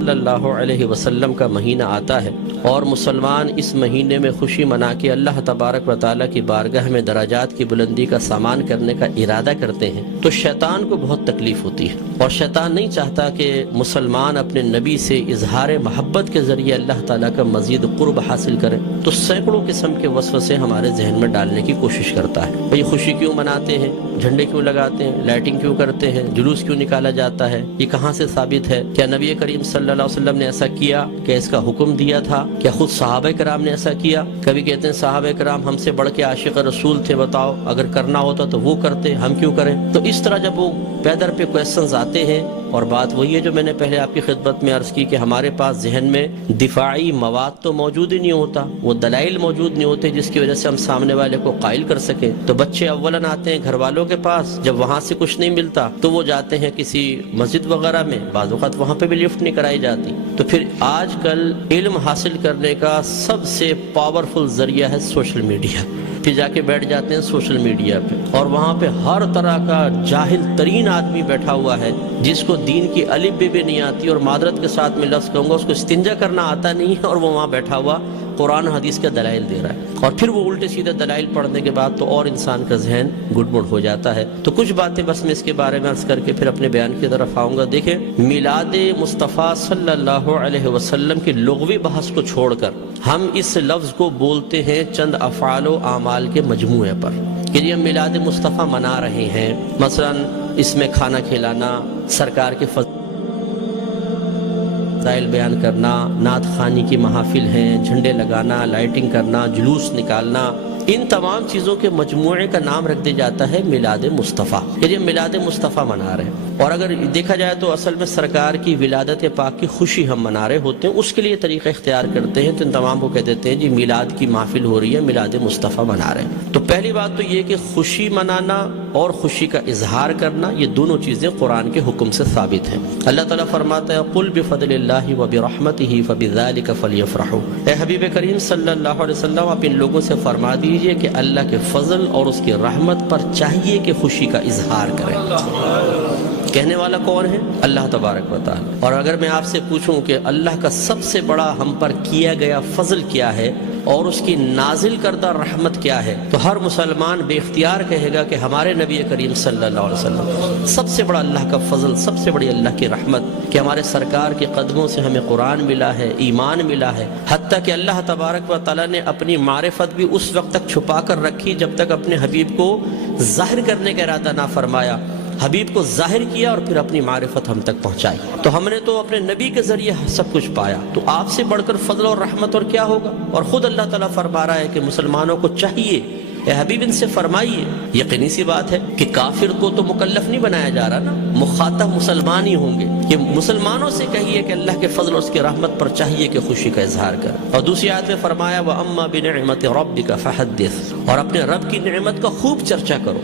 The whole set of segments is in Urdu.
صلی اللہ علیہ وسلم کا مہینہ آتا ہے اور مسلمان اس مہینے میں خوشی منا کے اللہ تبارک و تعالیٰ کی بارگاہ میں درجات کی بلندی کا سامان کرنے کا ارادہ کرتے ہیں تو شیطان کو بہت تکلیف ہوتی ہے، اور شیطان نہیں چاہتا کہ مسلمان اپنے نبی سے اظہار محبت کے ذریعے اللہ تعالیٰ کا مزید قرب حاصل کرے، تو سینکڑوں قسم کے وسوسے ہمارے ذہن میں ڈالنے کی کوشش کرتا ہے۔ بھئی خوشی کیوں مناتے ہیں، جھنڈے کیوں لگاتے ہیں، لائٹنگ کیوں کرتے ہیں، جلوس کیوں نکالا جاتا ہے، یہ کہاں سے ثابت ہے؟ کیا نبی کریم صلی اللہ علیہ وسلم نے ایسا کیا؟ کیا اس کا حکم دیا تھا؟ کیا خود صحابہ کرام نے ایسا کیا؟ کبھی کہتے ہیں صحابہ کرام ہم سے بڑھ کے عاشق رسول تھے، بتاؤ اگر کرنا ہوتا تو وہ کرتے، ہم کیوں کریں؟ تو اس طرح جب وہ پیدر پہ کویسچنز آتے ہیں، اور بات وہی ہے جو میں نے پہلے آپ کی خدمت میں عرض کی کہ ہمارے پاس ذہن میں دفاعی مواد تو موجود ہی نہیں ہوتا، وہ دلائل موجود نہیں ہوتے جس کی وجہ سے ہم سامنے والے کو قائل کر سکیں۔ تو بچے اولاً آتے ہیں گھر والوں کے پاس، جب وہاں سے کچھ نہیں ملتا تو وہ جاتے ہیں کسی مسجد وغیرہ میں، بعض اوقات وہاں پہ بھی لفٹ نہیں کرائی جاتی۔ تو پھر آج کل علم حاصل کرنے کا سب سے پاورفل ذریعہ ہے سوشل میڈیا، پھر جا کے بیٹھ جاتے ہیں سوشل میڈیا پہ، اور وہاں پہ ہر طرح کا جاہل ترین آدمی بیٹھا ہوا ہے جس کو دین کی الف بے بھی نہیں آتی، اور معذرت کے ساتھ میں لفظ کہوں گا اس کو استنجا کرنا آتا نہیں ہے، اور وہ وہاں بیٹھا ہوا قرآن حدیث کے دلائل دے رہا ہے، اور پھر وہ الٹے سیدھے دلائل پڑھنے کے بعد تو اور انسان کا ذہن گڑبڑ ہو جاتا ہے۔ تو کچھ باتیں بس میں اس کے بارے میں عرض کر کے پھر اپنے بیان کی طرف آؤں گا۔ دیکھیں، میلاد مصطفیٰ صلی اللہ علیہ وسلم کی لغوی بحث کو چھوڑ کر ہم اس لفظ کو بولتے ہیں چند افعال و اعمال کے مجموعے پر کہ یہ ہم میلاد مصطفیٰ منا رہے ہیں، مثلا اس میں کھانا کھلانا، سرکار کے فضائل بیان کرنا، نعت خوانی کی محافل ہیں، جھنڈے لگانا، لائٹنگ کرنا، جلوس نکالنا، ان تمام چیزوں کے مجموعے کا نام رکھ دیا جاتا ہے میلاد مصطفیٰ، یعنی ہم میلاد مصطفیٰ منا رہے ہیں۔ اور اگر دیکھا جائے تو اصل میں سرکار کی ولادت پاک کی خوشی ہم منا رہے ہوتے ہیں، اس کے لیے طریقہ اختیار کرتے ہیں تو ان تمام کو کہہ دیتے ہیں جی میلاد کی محفل ہو رہی ہے، میلاد مصطفیٰ منا رہے ہیں۔ تو پہلی بات تو یہ کہ خوشی منانا اور خوشی کا اظہار کرنا، یہ دونوں چیزیں قرآن کے حکم سے ثابت ہیں۔ اللہ تعالیٰ فرماتا ہے قل بفضل اللہ وبرحمتہ فبذلک فلیفرحوا، اے حبیب کریم صلی اللہ علیہ وسلم آپ ان لوگوں سے فرما دیجئے کہ اللہ کے فضل اور اس کی رحمت پر چاہیے کہ خوشی کا اظہار کریں۔ کہنے والا کون ہے؟ اللہ تبارک و تعالی۔ اور اگر میں آپ سے پوچھوں کہ اللہ کا سب سے بڑا ہم پر کیا گیا فضل کیا ہے اور اس کی نازل کردہ رحمت کیا ہے، تو ہر مسلمان بے اختیار کہے گا کہ ہمارے نبی کریم صلی اللہ علیہ وسلم سب سے بڑا اللہ کا فضل، سب سے بڑی اللہ کی رحمت کہ ہمارے سرکار کے قدموں سے ہمیں قرآن ملا ہے، ایمان ملا ہے، حتیٰ کہ اللہ تبارک و تعالیٰ نے اپنی معرفت بھی اس وقت تک چھپا کر رکھی جب تک اپنے حبیب کو ظاہر کرنے کا ارادہ نہ فرمایا۔ حبیب کو ظاہر کیا اور پھر اپنی معرفت ہم تک پہنچائی، تو ہم نے تو اپنے نبی کے ذریعے سب کچھ پایا، تو آپ سے بڑھ کر فضل اور رحمت اور کیا ہوگا؟ اور خود اللہ تعالیٰ فرما رہا ہے کہ مسلمانوں کو چاہیے اے حبیب ان سے فرمائیے۔ یقینی سی بات ہے کہ کافر کو تو مکلف نہیں بنایا جا رہا نا، مخاطب مسلمان ہی ہوں گے، کہ مسلمانوں سے کہیے کہ اللہ کے فضل اور اس کی رحمت پر چاہیے کہ خوشی کا اظہار کر۔ اور دوسری آیت میں فرمایا وَأَمَّا بِنِعْمَةِ رَبِّكَ فَحَدِّثْ، اور اپنے رب کی نعمت کا خوب چرچا کرو۔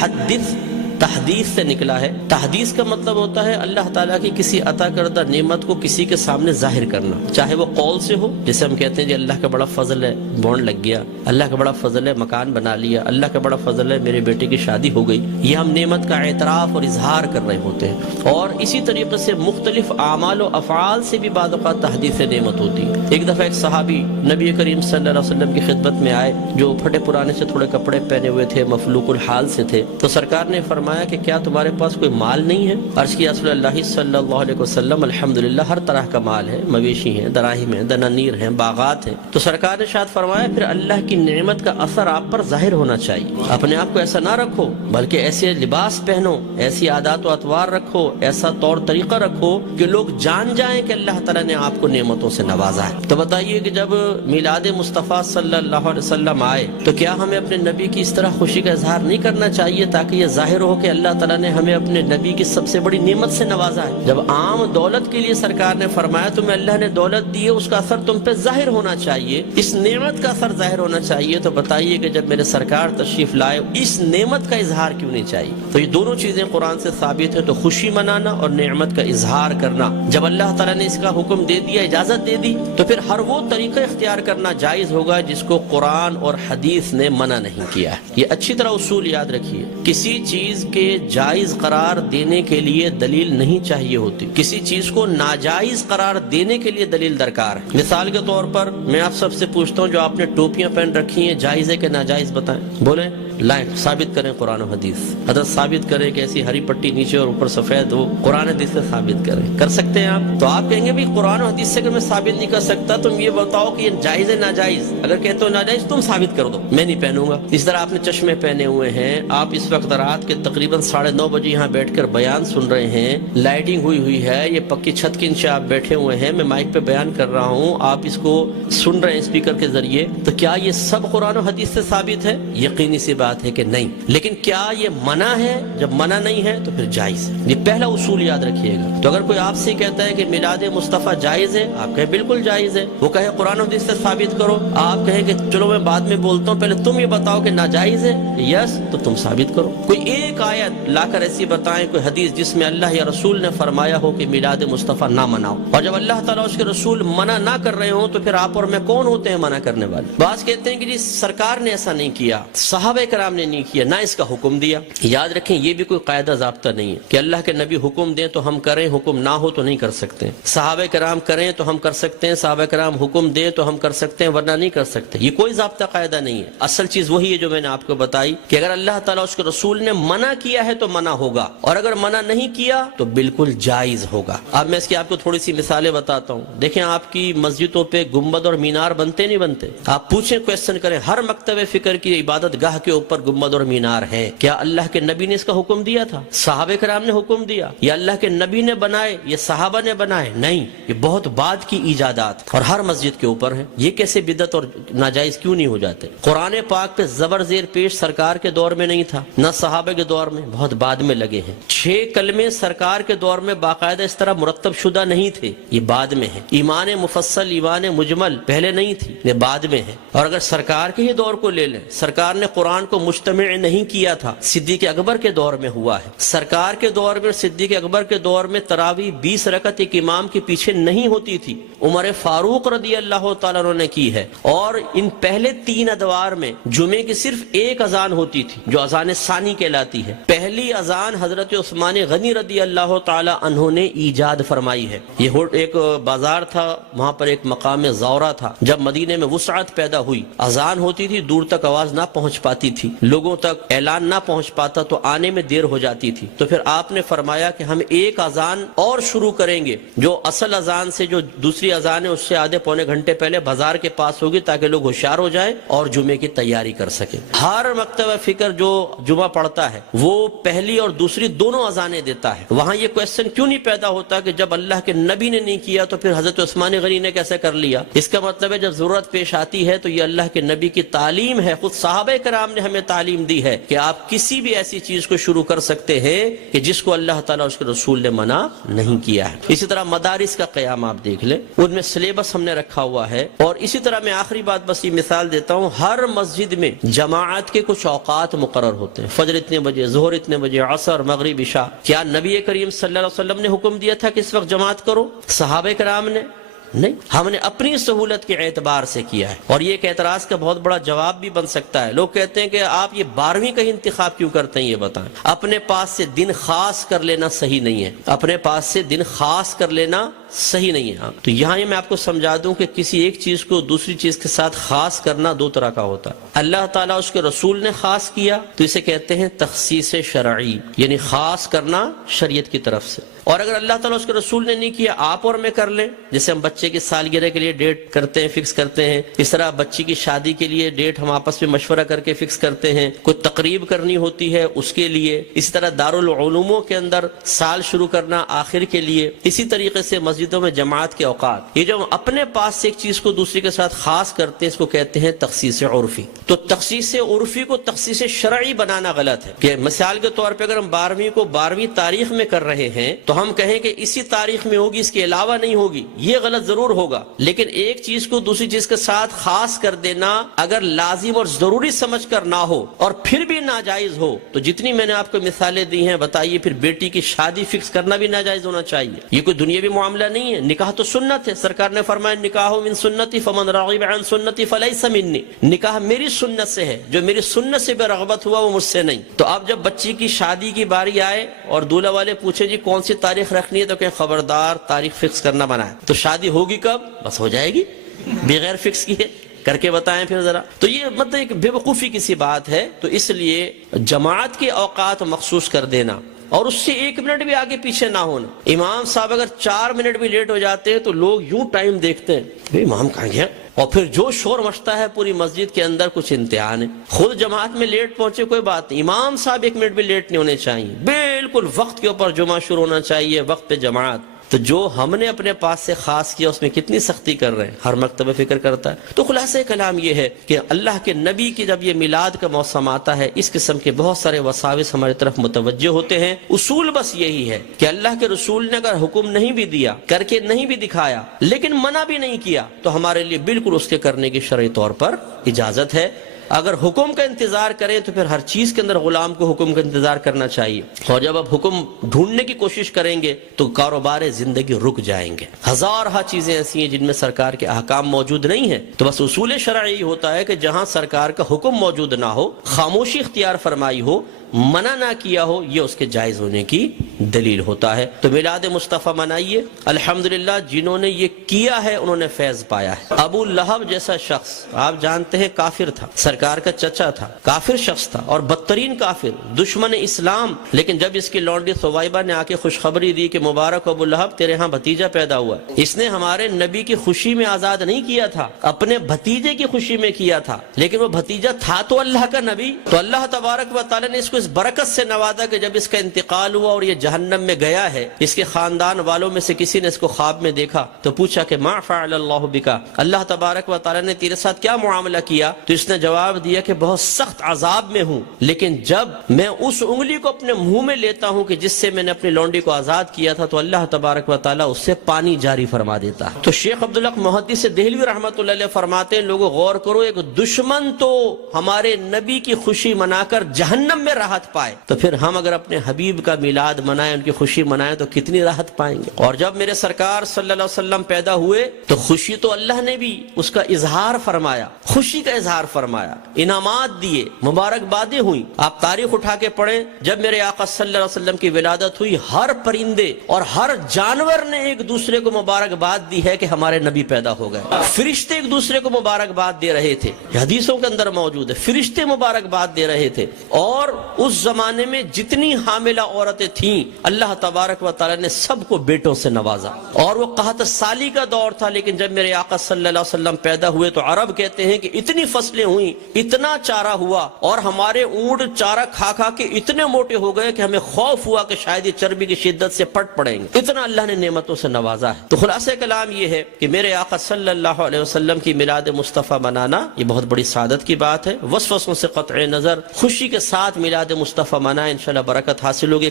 حدث تحدیث سے نکلا ہے۔ تحدیث کا مطلب ہوتا ہے اللہ تعالیٰ کی کسی عطا کردہ نعمت کو کسی کے سامنے ظاہر کرنا، چاہے وہ قول سے ہو، جیسے ہم کہتے ہیں جی اللہ کا بڑا فضل ہے بونڈ لگ گیا، اللہ کا بڑا فضل ہے مکان بنا لیا، اللہ کا بڑا فضل ہے میرے بیٹے کی شادی ہو گئی، یہ ہم نعمت کا اعتراف اور اظہار کر رہے ہوتے ہیں۔ اور اسی طریقے سے مختلف اعمال و افعال سے بھی بعض اوقات تحدیث نعمت ہوتی ہے۔ ایک دفعہ ایک صحابی نبی کریم صلی اللہ علیہ وسلم کی خدمت میں آئے جو پھٹے پرانے سے تھوڑے کپڑے پہنے ہوئے تھے، مفلوق الحال سے تھے، تو سرکار نے فرمایا کہ کیا تمہارے پاس کوئی مال نہیں ہے؟ عرض کیا رسول اللہ صلی اللہ علیہ وسلم الحمدللہ ہر طرح کا مال ہے، مویشی ہیں، دراہم ہیں، دنانیر ہیں، باغات ہیں۔ تو سرکار نے ارشاد فرمایا پھر اللہ کی نعمت کا اثر آپ پر ظاہر ہونا چاہیے، اپنے آپ کو ایسا نہ رکھو بلکہ ایسے لباس پہنو، ایسی عادات و اطوار رکھو، ایسا طور طریقہ رکھو کہ لوگ جان جائیں کہ اللہ تعالیٰ نے آپ کو نعمتوں سے نوازا ہے۔ تو بتائیے کہ جب میلاد مصطفیٰ صلی اللہ علیہ وسلم آئے تو کیا ہمیں اپنے نبی کی اس طرح خوشی کا اظہار نہیں کرنا چاہیے تاکہ یہ ظاہر ہو کہ اللہ تعالیٰ نے ہمیں اپنے نبی کی سب سے بڑی نعمت سے نوازا ہے؟ جب عام دولت کے لیے سرکار نے فرمایا تمہیں اللہ نے دولت دی ہے، اس کا اثر تم پہ ظاہر ہونا چاہیے، اس نعمت کا اثر ظاہر ہونا چاہیے، تو بتائیے کہ جب میرے سرکار تشریف لائے اس نعمت کا اظہار کیوں نہیں چاہیے؟ تو یہ دونوں چیزیں قرآن سے ثابت ہے، تو خوشی منانا اور نعمت کا اظہار کرنا۔ جب اللہ تعالیٰ نے اس کا حکم دے دیا، اجازت دے دی، تو پھر ہر وہ طریقہ اختیار کرنا جائز ہوگا جس کو قرآن اور حدیث نے منع نہیں کیا ہے۔ یہ اچھی طرح اصول یاد رکھیے، کسی چیز کے جائز قرار دینے کے لیے دلیل نہیں چاہیے ہوتی، کسی چیز کو ناجائز قرار دینے کے لیے دلیل درکار ہے۔ مثال کے طور پر میں آپ سب سے پوچھتا ہوں، جو آپ نے ٹوپیاں پہن رکھی ہیں جائز ہے کہ ناجائز؟ بتائیں، بولیں، لائیں، ثابت کریں قرآن و حدیث۔ حضرت ثابت کریں کہ ایسی ہری پٹی نیچے اور اوپر سفید ہو، قرآن حدیث سے ثابت کریں۔ کر سکتے ہیں آپ؟ تو آپ کہیں گے بھی قرآن و حدیث سے اگر میں ثابت نہیں کر سکتا تم یہ بتاؤ کہ یہ جائز ہے ناجائز؟ اگر کہتے ہو ناجائز تم ثابت کر دو، میں نہیں پہنوں گا۔ اس طرح آپ نے چشمے پہنے ہوئے ہیں، آپ اس وقت رات کے تقریباً 9:30 بجے یہاں بیٹھ کر بیان سن رہے ہیں، لائٹنگ ہوئی ہے، یہ پکی چھت کے نیچے آپ بیٹھے ہوئے ہیں، میں مائک پہ بیان کر رہا ہوں، آپ اس کو سن رہے ہیں اسپیکر کے ذریعے، تو کیا یہ سب قرآن و حدیث سے ثابت ہے؟ یقینی سی بات ہے کہ نہیں۔ لیکن کیا یہ منع ہے؟ جب منع نہیں ہے تو پھر جائز ہے۔ یہ پہلا اصول یاد رکھیے گا۔ تو اگر کوئی آپ سے کہتا ہے کہ میلاد مصطفیٰ جائز ہے، آپ کہیں بالکل جائز ہے، وہ کہے قرآن و حدیث سے ثابت کرو، آپ کہیں کہ چلو میں بعد میں بولتا ہوں، پہلے تم یہ بتاؤ کہ ناجائز ہے، یس تو تم ثابت کرو۔ کوئی ایک آیت لا کر ایسی بتائیں، کوئی حدیث جس میں اللہ یا رسول نے فرمایا ہو کہ میلاد مصطفیٰ نہ مناؤ، اور جب اللہ تعالیٰ اس کے رسول منع نہ کر رہے ہوں تو پھر آپ اور میں کون ہوتے ہیں منع کرنے والے؟ بعض کہتے ہیں کہ جی سرکار نے ایسا نہیں کیا، صحابہ کرام نے نہیں کیا، نہ اس کا حکم دیا۔ یاد رکھیں یہ بھی کوئی قاعدہ ضابطہ نہیں ہے کہ اللہ کے نبی حکم دیں تو ہم کریں، حکم نہ ہو تو نہیں کر سکتے۔ صحابہ کرام کریں تو ہم کر سکتے ہیں، صحابہ کرام حکم دیں تو ہم کر سکتے ہیں، ورنہ نہیں کر سکتے۔ یہ کوئی ضابطہ قاعدہ نہیں ہے۔ اصل چیز وہی ہے جو میں نے آپ کو بتائی کہ اگر اللہ تعالیٰ اس کے رسول نے منع کیا ہے تو منع ہوگا، اور اگر منع نہیں کیا تو بالکل جائز ہوگا۔ اب میں اس کی آپ کو تھوڑی سی مثالیں بتاتا ہوں۔ دیکھیں آپ کی مسجدوں پہ گنبد اور مینار بنتے نہیں بنتے؟ آپ پوچھیں، کویسچن کریں، ہر مکتب فکر کی عبادت گاہ کے اوپر گنبد اور مینار ہے، کیا اللہ کے نبی نے اس کا حکم دیا تھا؟ صحابہ کرام نے حکم دیا؟ یا اللہ کے نبی نے بنائے یا صحابہ نے بنائے؟ نہیں، یہ بہت بعد کی ایجادات اور ہر مسجد کے اوپر ہیں۔ یہ کیسے بدعت اور ناجائز کیوں نہیں ہو جاتے؟ قرآن پاک پہ زبر زیر پیش سرکار کے دور میں نہیں تھا، نہ صحابہ کے دور میں، بہت بعد میں لگے ہیں۔ 6 کلمے سرکار کے دور میں باقاعدہ اس طرح مرتب شدہ نہیں تھے، یہ بعد میں ہے۔ ایمان مفصل، ایمان مجمل پہلے نہیں تھی، یہ بعد میں ہے۔ اور اگر سرکار کے ہی دور کو لے لیں، سرکار نے قرآن کو مجتمع نہیں کیا تھا، صدیق اکبر کے دور میں ہوا ہے۔ سرکار کے دور میں، صدیق اکبر کے دور میں تراویح 20 رکعت ایک امام کے پیچھے نہیں ہوتی تھی، عمر فاروق رضی اللہ تعالیٰ عنہ نے کی ہے۔ اور ان پہلے 3 ادوار میں جمعے کی صرف ایک اذان ہوتی تھی جو اذان ثانی کہلاتی ہے۔ پہلی اذان حضرت عثمان غنی رضی اللہ تعالیٰ عنہ نے ایجاد فرمائی ہے۔ یہ ایک بازار تھا، وہاں پر ایک مقام زورہ تھا۔ جب مدینے میں وسعت پیدا ہوئی، اذان ہوتی تھی، دور تک آواز نہ پہنچ پاتی تھی، لوگوں تک اعلان نہ پہنچ پاتا تو آنے میں دیر ہو جاتی تھی، تو پھر آپ نے فرمایا کہ ہم ایک اذان اور شروع کریں گے جو اصل اذان سے، جو دوسری اذان ہے اس سے آدھے پونے گھنٹے پہلے بازار کے پاس ہوگی، تاکہ لوگ ہوشیار ہو جائیں اور جمعے کی تیاری کر سکیں۔ ہر مکتبہ فکر جو جمعہ پڑھتا ہے وہ پہلی اور دوسری دونوں اذانیں دیتا ہے۔ وہاں یہ کویسچن کیوں نہیں پیدا ہوتا کہ جب اللہ کے نبی نے نہیں کیا تو پھر حضرت عثمان غنی نے کیسے کر لیا؟ اس کا مطلب ہے جب ضرورت پیش آتی ہے تو یہ اللہ کے نبی کی تعلیم ہے، خود صحابہ کرام نے ہمیں تعلیم دی ہے کہ آپ کسی بھی ایسی چیز کو شروع کر سکتے ہیں کہ جس کو اللہ تعالیٰ اس کے رسول نے منع نہیں کیا ہے۔ اسی طرح مدارس کا قیام آپ دیکھ لیں، ان میں سلیبس ہم نے رکھا ہوا ہے۔ اور اسی طرح میں آخری بات بس یہ مثال دیتا ہوں، ہر مسجد میں جماعت کے کچھ اوقات مقرر ہوتے ہیں، فجر اتنے بجے، ظہر اتنے بجے، عصر، مغرب، عشاء۔ کیا نبی کریم صلی اللہ علیہ وسلم نے حکم دیا تھا کہ اس وقت جماعت کرو؟ صحابہ کرام نے نہیں، ہم نے اپنی سہولت کے اعتبار سے کیا ہے۔ اور یہ ایک اعتراض کا بہت بڑا جواب بھی بن سکتا ہے۔ لوگ کہتے ہیں کہ آپ یہ 12ویں کا انتخاب کیوں کرتے ہیں؟ یہ بتائیں۔ اپنے پاس سے دن خاص کر لینا صحیح نہیں ہے، اپنے پاس سے دن خاص کر لینا صحیح نہیں ہے۔ تو یہاں میں آپ کو سمجھا دوں کہ کسی ایک چیز کو دوسری چیز کے ساتھ خاص کرنا 2 طرح کا ہوتا ہے۔ اللہ تعالیٰ اس کے رسول نے خاص کیا تو اسے کہتے ہیں تخصیص شرعی، یعنی خاص کرنا شریعت کی طرف سے۔ اور اگر اللہ تعالیٰ اس کے رسول نے نہیں کیا، آپ اور میں کر لیں، جیسے ہم بچے کی سالگرہ کے لیے ڈیٹ کرتے ہیں، فکس کرتے ہیں، اس طرح بچی کی شادی کے لیے ڈیٹ ہم آپس میں مشورہ کر کے فکس کرتے ہیں، کوئی تقریب کرنی ہوتی ہے اس کے لیے، اسی طرح دارالعلوموں کے اندر سال شروع کرنا آخر کے لیے، اسی طریقے سے مسجدوں میں جماعت کے اوقات۔ یہ جو ہم اپنے پاس سے ایک چیز کو دوسری کے ساتھ خاص کرتے ہیں، اس کو کہتے ہیں تخصیص عرفی۔ تو تخصیص عرفی کو تخصیص شرعی بنانا غلط ہے کہ مثال کے طور پہ اگر ہم 12ویں کو 12ویں تاریخ میں کر رہے ہیں تو تو ہم کہیں کہ اسی تاریخ میں ہوگی، اس کے علاوہ نہیں ہوگی، یہ غلط ضرور ہوگا. لیکن ایک چیز کو دوسری چیز کے ساتھ خاص کر دینا اگر لازم اور ضروری سمجھ کر نہ ہو اور پھر بھی ناجائز ہو، تو جتنی میں نے آپ کو مثالیں دی ہیں بتائیے پھر بیٹی کی شادی فکس کرنا بھی ناجائز ہونا چاہیے. یہ کوئی دنیاوی معاملہ نہیں ہے. نکاح تو سنت ہے. سرکار نے فرمایا نکاح من سنتی فمن رغب عن سنتی فلیس منی. نکاح میری سنت سے ہے، جو میری سنت سے بے رغبت ہوا وہ مجھ سے نہیں. تو اب جب بچی کی شادی کی باری آئے اور دولہا والے پوچھے جی کون سی تاریخ رکھنی ہے، تو کہ خبردار تاریخ فکس کرنا بنا ہے. تو شادی ہوگی کب؟ بس ہو جائے گی بغیر فکس کیے. کر کے بتائیں پھر ذرا. تو یہ مطلب ایک بے وقوفی کی سی بات ہے. تو اس لیے جماعت کے اوقات مخصوص کر دینا اور اس سے 1 منٹ بھی آگے پیچھے نہ ہونا. امام صاحب اگر 4 منٹ بھی لیٹ ہو جاتے ہیں تو لوگ یوں ٹائم دیکھتے ہیں، امام کہاں گیا، اور پھر جو شور مچتا ہے پوری مسجد کے اندر، کچھ امتحان ہے. خود جماعت میں لیٹ پہنچے کوئی بات نہیں، امام صاحب 1 منٹ بھی لیٹ نہیں ہونے چاہیے. بالکل وقت کے اوپر جمعہ شروع ہونا چاہیے، وقت پہ جماعت. تو جو ہم نے اپنے پاس سے خاص کیا اس میں کتنی سختی کر رہے ہیں، ہر مکتبہ فکر کرتا ہے. تو خلاصہ کلام یہ ہے کہ اللہ کے نبی کی جب یہ میلاد کا موسم آتا ہے، اس قسم کے بہت سارے وساوس ہماری طرف متوجہ ہوتے ہیں. اصول بس یہی ہے کہ اللہ کے رسول نے اگر حکم نہیں بھی دیا، کر کے نہیں بھی دکھایا، لیکن منع بھی نہیں کیا، تو ہمارے لیے بالکل اس کے کرنے کی شرعی طور پر اجازت ہے. اگر حکم کا انتظار کریں تو پھر ہر چیز کے اندر غلام کو حکم کا انتظار کرنا چاہیے. اور جب آپ حکم ڈھونڈنے کی کوشش کریں گے تو کاروبار زندگی رک جائیں گے. ہزارہ چیزیں ایسی ہیں جن میں سرکار کے احکام موجود نہیں ہیں. تو بس اصول شرعی ہوتا ہے کہ جہاں سرکار کا حکم موجود نہ ہو، خاموشی اختیار فرمائی ہو، منع نہ کیا ہو، یہ اس کے جائز ہونے کی دلیل ہوتا ہے. تو میلاد مصطفیٰ منائیے. الحمدللہ جنہوں نے یہ کیا ہے انہوں نے فیض پایا ہے. ابو لہب جیسا شخص آپ جانتے ہیں کافر تھا، سرکار کا چچا تھا، کافر شخص تھا اور بدترین کافر، دشمن اسلام. لیکن جب اس کی لونڈی ثویبہ نے آ کے خوشخبری دی کہ مبارک ابو لہب تیرے ہاں بھتیجا پیدا ہوا، اس نے ہمارے نبی کی خوشی میں آزاد نہیں کیا تھا، اپنے بھتیجے کی خوشی میں کیا تھا. لیکن وہ بھتیجا تھا تو اللہ کا نبی. تو اللہ تبارک و تعالی نے اس کو اس برکت سے نوازا کہ جب اس کا انتقال ہوا اور یہ جہنم میں گیا ہے، اس کے خاندان والوں میں سے کسی نے اس کو خواب میں دیکھا تو پوچھا کہ ما فعل اللہ بکا، اللہ تبارک و تعالی نے تیرے ساتھ کیا معاملہ کیا؟ تو اس نے جواب دیا کہ بہت سخت عذاب میں ہوں، لیکن جب میں اس انگلی کو اپنے منہ میں لیتا ہوں کہ جس سے میں نے اپنی لونڈی کو آزاد کیا تھا تو اللہ تبارک و تعالی اس سے پانی جاری فرما دیتا ہے. تو شیخ عبدالحق محدث دہلوی رحمۃ اللہ علیہ فرماتے ہیں لوگوں غور کرو، ایک دشمن تو ہمارے نبی کی خوشی منا کر جہنم میں راحت پائے، تو پھر ہم اگر اپنے حبیب کا میلاد منائیں، ان کی خوشی منائیں تو کتنی راحت پائیں گے. اور جب میرے سرکار صلی اللہ علیہ وسلم پیدا ہوئے تو خوشی تو اللہ نے بھی اس کا اظہار فرمایا، خوشی کا اظہار فرمایا، انعامات دیے، مبارکبادیں ہوئی. آپ تاریخ اٹھا کے پڑھیں، جب میرے آقا صلی اللہ علیہ وسلم کی ولادت ہوئی ہر پرندے اور ہر جانور نے ایک دوسرے کو مبارکباد دی ہے کہ ہمارے نبی پیدا ہو گئے. فرشتے ایک دوسرے کو مبارکباد دے رہے تھے، حدیثوں کے اندر موجود ہے، فرشتے مبارکباد دے رہے تھے. اور اس زمانے میں جتنی حاملہ عورتیں تھیں اللہ تبارک و تعالی نے سب کو بیٹوں سے نوازا. اور وہ قحط سالی کا دور تھا، لیکن جب میرے آقا صلی اللہ علیہ وسلم پیدا ہوئے تو عرب کہتے ہیں کہ اتنی فصلیں ہوئیں، اتنا چارہ ہوا اور ہمارے اونٹ چارہ کھا کھا کے اتنے موٹے ہو گئے کہ ہمیں خوف ہوا کہ شاید یہ چربی کی شدت سے پٹ پڑیں گے، اتنا اللہ نے نعمتوں سے نوازا ہے. تو خلاصہ کلام یہ ہے کہ میرے آقا صلی اللہ علیہ وسلم کی میلاد مصطفیٰ منانا یہ بہت بڑی سعادت کی بات ہے. وسوسوں سے قطع نظر خوشی کے ساتھ میلاد مصطفیٰ منائیں، انشاءاللہ برکت حاصل ہوگی.